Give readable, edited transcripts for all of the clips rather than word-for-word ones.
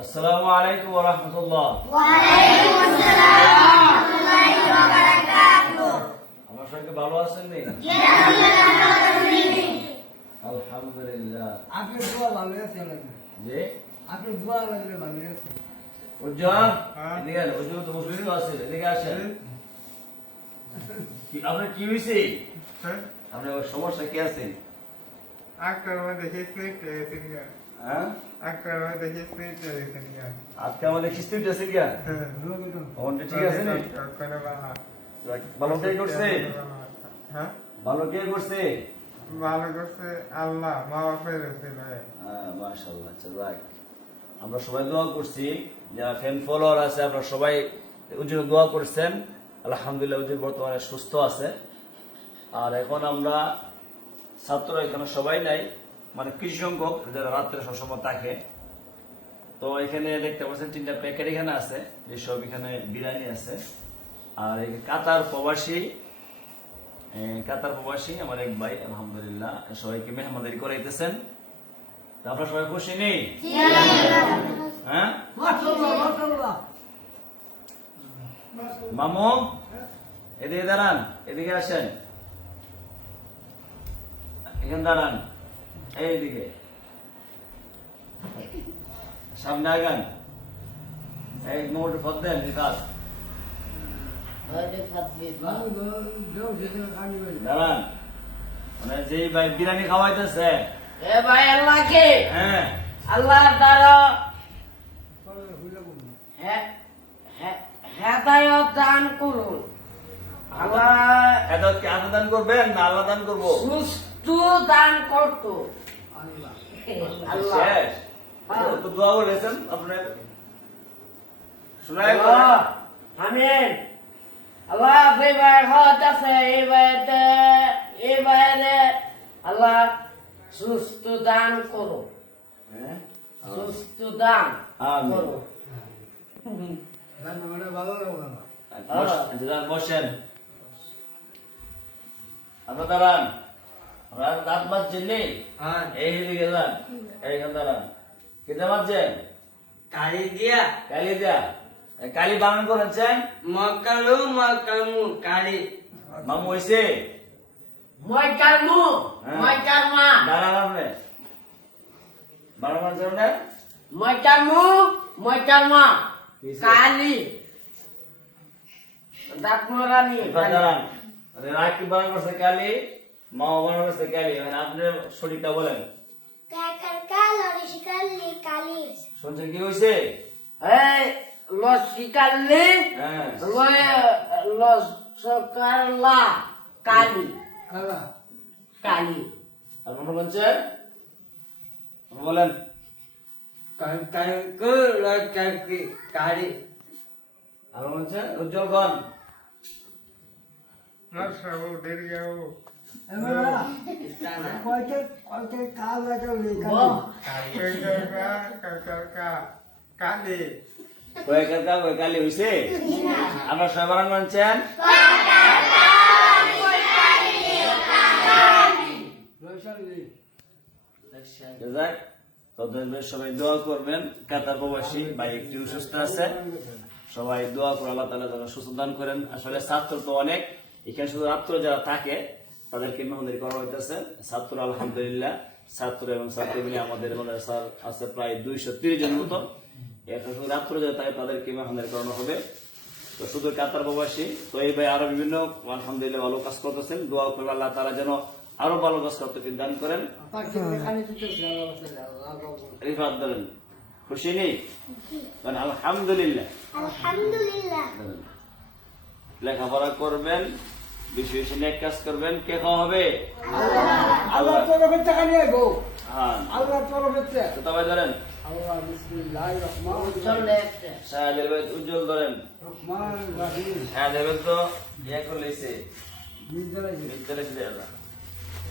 আসসালামু আলাইকুম ওয়া রাহমাতুল্লাহ। ওয়া আলাইকুম আসসালাম ওয়া রাহমাতুল্লাহি ওয়া বারাকাতুহু। আপনারা সবাই ভালো আছেন নি? জি আলহামদুলিল্লাহ। আলহামদুলিল্লাহ। আপনি দোয়া ভালো আছেন জি আপনি দোয়া লাগলে ভালো আছেন উজ্জ্বল এদিকে উজ্জ্বল তো মুসলিম আছে এদিকে আসেন। কি আপনার কি হইছে? আপনার সমস্যা কি আছে? আজকের মধ্যে হিস্ট্রি টেরেছেন গা হ্যাঁ আজকের মধ্যে হিস্ট্রি টেরেছেন গা আজকে আমাদের কিস্তি আছে কি অনটা ঠিক আছে নি? কোনো বাহা ভালো কে করছে? হ্যাঁ ভালো কে করছে? ভালো করছে আল্লাহ মা বাপের ভাই হ্যাঁ মাশাআল্লাহ। আচ্ছা যাক, আমরা সবাই দোয়া করছি, যারা ফ্যান ফলোয়ার আছে আপনারা সবাই উজ্জ্বল দোয়া করছেন। আলহামদুলিল্লাহ উজ্জ্বল বর্তমানে সুস্থ আছে। আর এখন আমরা ছাত্র এখানে সবাই নাই, মানে কিছু সংখ্যক যারা রাত্রে সবসময় থাকে। তো এখানে দেখতে পাচ্ছেন 3টা প্যাকেট এখানে আছে, যেসব এখানে বিরিয়ানি আছে। আর এই কাতার প্রবাসী আমার এক ভাই আলহামদুলিল্লাহ সবাইকে মেহমানদারি করাইতেছেন। তা আপনারা সবাই খুশি নেই? হ্যাঁ মাশাআল্লাহ মাশাআল্লাহ মামু এদিকে দাঁড়ান, এদিকে আসেন, এখানে দাঁড়ান, এইদিকে সামনে আগান। এক মোট ফদ দেন রিফাত, দাঁড়ান। মানে যেই ভাই বিরিয়ানি খাওয়াইতেছে, এ ভাই আল্লাহকে হ্যাঁ আল্লাহ দ্বারা হেদায়ত দান করুন। আল্লাহ এদাত কি আদা দান করবেন না আল্লাহ দান করবো? সুস্থ দান করতো আল্লাহ। শেষ তো দোয়া করেছেন আপনার শোনায় আমিন। আল্লাহ যে ভাই হজ আছে এই ভাইরে আল্লাহ সুস্থ দান করো, হ্যাঁ সুস্থ দান আমিন। করো। ভালো লাগলো বসেন, আপনার দাঁড়ান, দাঁত বাজছেন নি? হ্যাঁ এই দিকে যান, এইখানে দাঁড়ান। কেটে বাজছেন? কালি দিয়া কালি দিয়া কালি বানান করেছেন? মকালু মকামু কালি মামু হয়েছে? ময়কারমু হ্যাঁ। ময়কারমা দাঁড়ান আপনি বানান করেছেন না? ময়কারমু ময়কারমা কিসে? কালি দাঁত মরানি এবার দাঁড়ান, রাখি বানান করছে কালি, মামা বানান করছে কালি। এখন আপনি শরীরটা বলেন, কাকার কালো ঋষিকালি কালিস। শুনছেন কি হয়েছে? এই লসিকালি হ্যাঁ লসকারলা কালি কালা কালি আর মনে বলছেন বলেন। কালকালকু লসকারকি কালি আর বলছেন উজ্জ্বল খান। নরসা ও দেরিয়া ও ইস্তানা কয়টা কাল লাগালে ও কাকা কালি কয়েকের কালি হয়েছে? আমরা সবাই বানান মানছেন? যাক, তবে সবাই দোয়া করবেন। কাতার প্রবাসী ভাই একটু সুস্থ আছে, সবাই দোয়া করে আল্লাহ তাআলা যেন সুস্থ দান করেন। আসলে ছাত্র তো অনেক, এখানে শুধু ছাত্র যারা থাকে তাদেরকে মেহমানদারি করা হইতেছে। ছাত্র আলহামদুলিল্লাহ ছাত্র এবং ছাত্রী মিলে আমাদের মাদ্রাসার আছে প্রায় 230 জন মতো। এখন শুধু ছাত্র যারা থাকে তাদেরকে মেহমানদারি করানো হবে। তো শুধু কাতার প্রবাসী, তো এই ভাই আরো বিভিন্ন আলহামদুলিল্লাহ ভালো কাজ করতেছেন। দোয়া করবে আল্লাহ তাআলা যেন আরো ভালো কাজ করতে দান করেন। রিফাত বলেন খুশি নেই? আলহামদুলিল্লাহ। আলহামদুলিল্লাহ। লেখাপড়া করবেন, বেশি বেশি নেক কাজ করবেন। কে খাওয়া হবে? আল্লাহ তরফের টাকা নিয়ে গো হ্যাঁ আল্লাহ তরফের টাকা তো তবে ধরেন আল্লাহ বিসমিল্লাহির রহমানির চলে শাহাদের ভাই উজ্জ্বল ধরেন। রহমানির রহিম শাহাদের ভাই তো ইয়ে করে লেছে, বিজয় বিদ্যালয় ছিল এরা।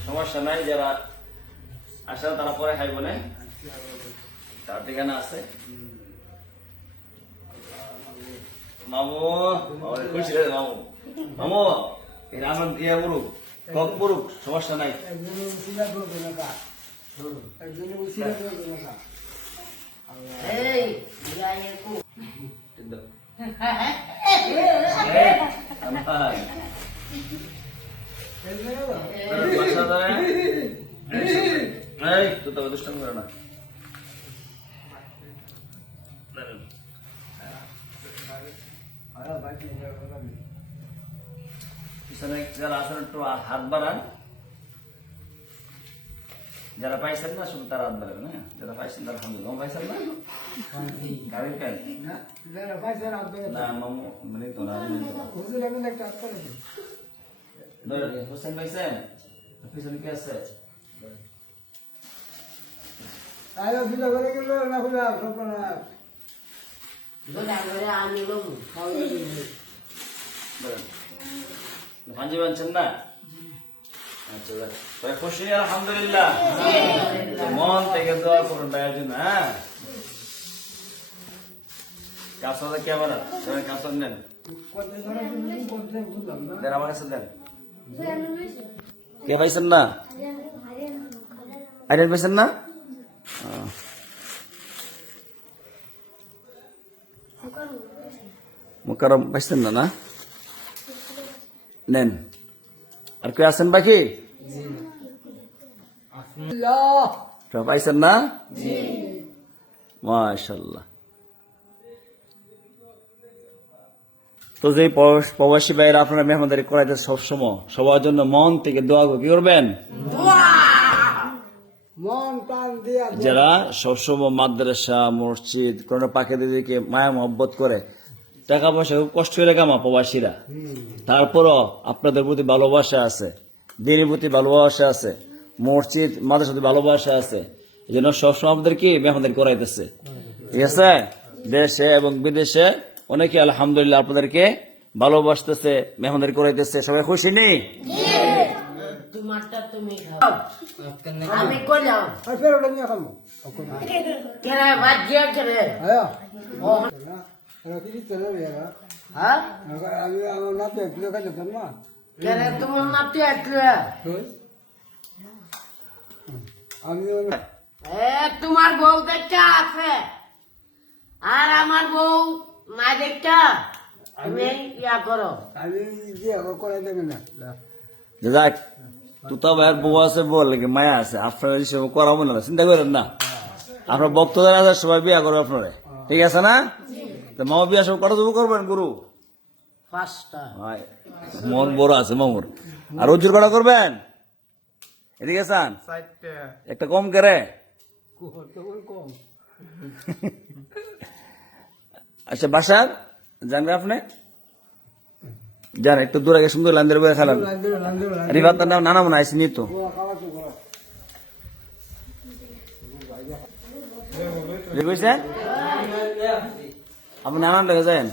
সমস্যা নাই, যারা আসে তারা পরে খাইব না, তার ঠিকানা আছে। মামু খুশি রে মামু, মামু এর আনন্দ ইয়ে বলুক কক বলুক, সমস্যা নাই। একজনের উসিলা করবে না কা একজনের উসিলা করবে না কা এই পিছনে যারা আছেন একটু হাত বাড়ান, যারা পাইছেন না শুধু তারা হাত বাড়াবেন, হ্যাঁ যারা পাইছেন তারা আলহামদুলিল্লাহ। পাইছেন না গাড়ির প্যান না যারা পাইছেন আপনি না মামু মানে তো না হুজুর আমি একটা হাত করে দিন। হোসেন পাইছেন পিছনে কি আছে? আয়ো বিলা করে গেল না বিলা সপনা দুটা করে আমি লোক খাওয়াই দিই। ভাঞ্জি বানছেন না? আচ্ছা ভাই খুশি আলহামদুলিল্লাহ। মন থেকে দোয়া করুন ভাইয়ের জন্য, হ্যাঁ। কাপড় ক্যামেরা সবাই কাপড় নেন, কত ধরে দিন করতে বুঝলাম না দেন আমার কাছে দেন। কে পাইছেন না? আইরেন পাইছেন না? মুকারম পাইছেন না? না নেন। আর কে আছেন বাকি? আল্লাহ সব পাইছেন না? মাশাআল্লাহ। তো যে প্রবাসী ভাইয়েরা আপনারা মেহমানদারি করাইতে সবসময় সবার জন্য মন থেকে দোয়া কি করবেন? মন প্রাণ দিয়া যারা সবসময় মাদ্রাসা মসজিদ কোন পাখি দিদিকে মায়া মহব্বত করে, টাকা পয়সা খুব কষ্ট করে কামা প্রবাসীরা, তারপরও আপনাদের প্রতি ভালোবাসা আছে, দিনের প্রতি ভালোবাসা আছে, মসজিদ মাদ্রাসার প্রতি ভালোবাসা আছে, এই জন্য সবসময় আপনাদেরকে মেহমানদারি করাইতেছে। ঠিক আছে, দেশে এবং বিদেশে অনেকে আলহামদুলিল্লাহ আপনাদেরকে ভালোবাসতেছে, মেহমানদারি করাইতেছে। সবাই খুশি নেই? তোমারটা তুমি খাও, আমি কইলাম আর ফের ওটা নিয়ে খাবো কেন বাজিয়া করে আয়া ও আর কি চলে রে হ্যাঁ আমি আমার নাতে একটু কাছে যেতাম না কেন তোমার নাতি আসলে তুই আমি তোমার বউ দেখা আছে আর আমার বউ না দেখা তুমি ইয়া করো। আমি যে করাই দেবে না যাক তুতা ভাইয়ের বউ আছে, বল লাগে মায়া আছে, আপনার হিসেবে করাবো না, চিন্তা করেন না। আপনার বক্তদের আছে সবাই বিয়া করবে আপনারে, ঠিক আছে না? তো মামা বিয়া সব করা যাবো করবেন গুরু? পাঁচটা হয়, মন বড় আছে মামুর। আর উজ্জুর করা করবেন? এদিকে চান চারটে একটা কম করে। কম আচ্ছা বাসার জানবে আপনি যান একটু দূরে গিয়ে সুন্দর লান্দের বয়ে খেলাম। রিভার তার নাম নানা মনে আসেনি তো। বুঝছেন আপনি নানান লেগে যান।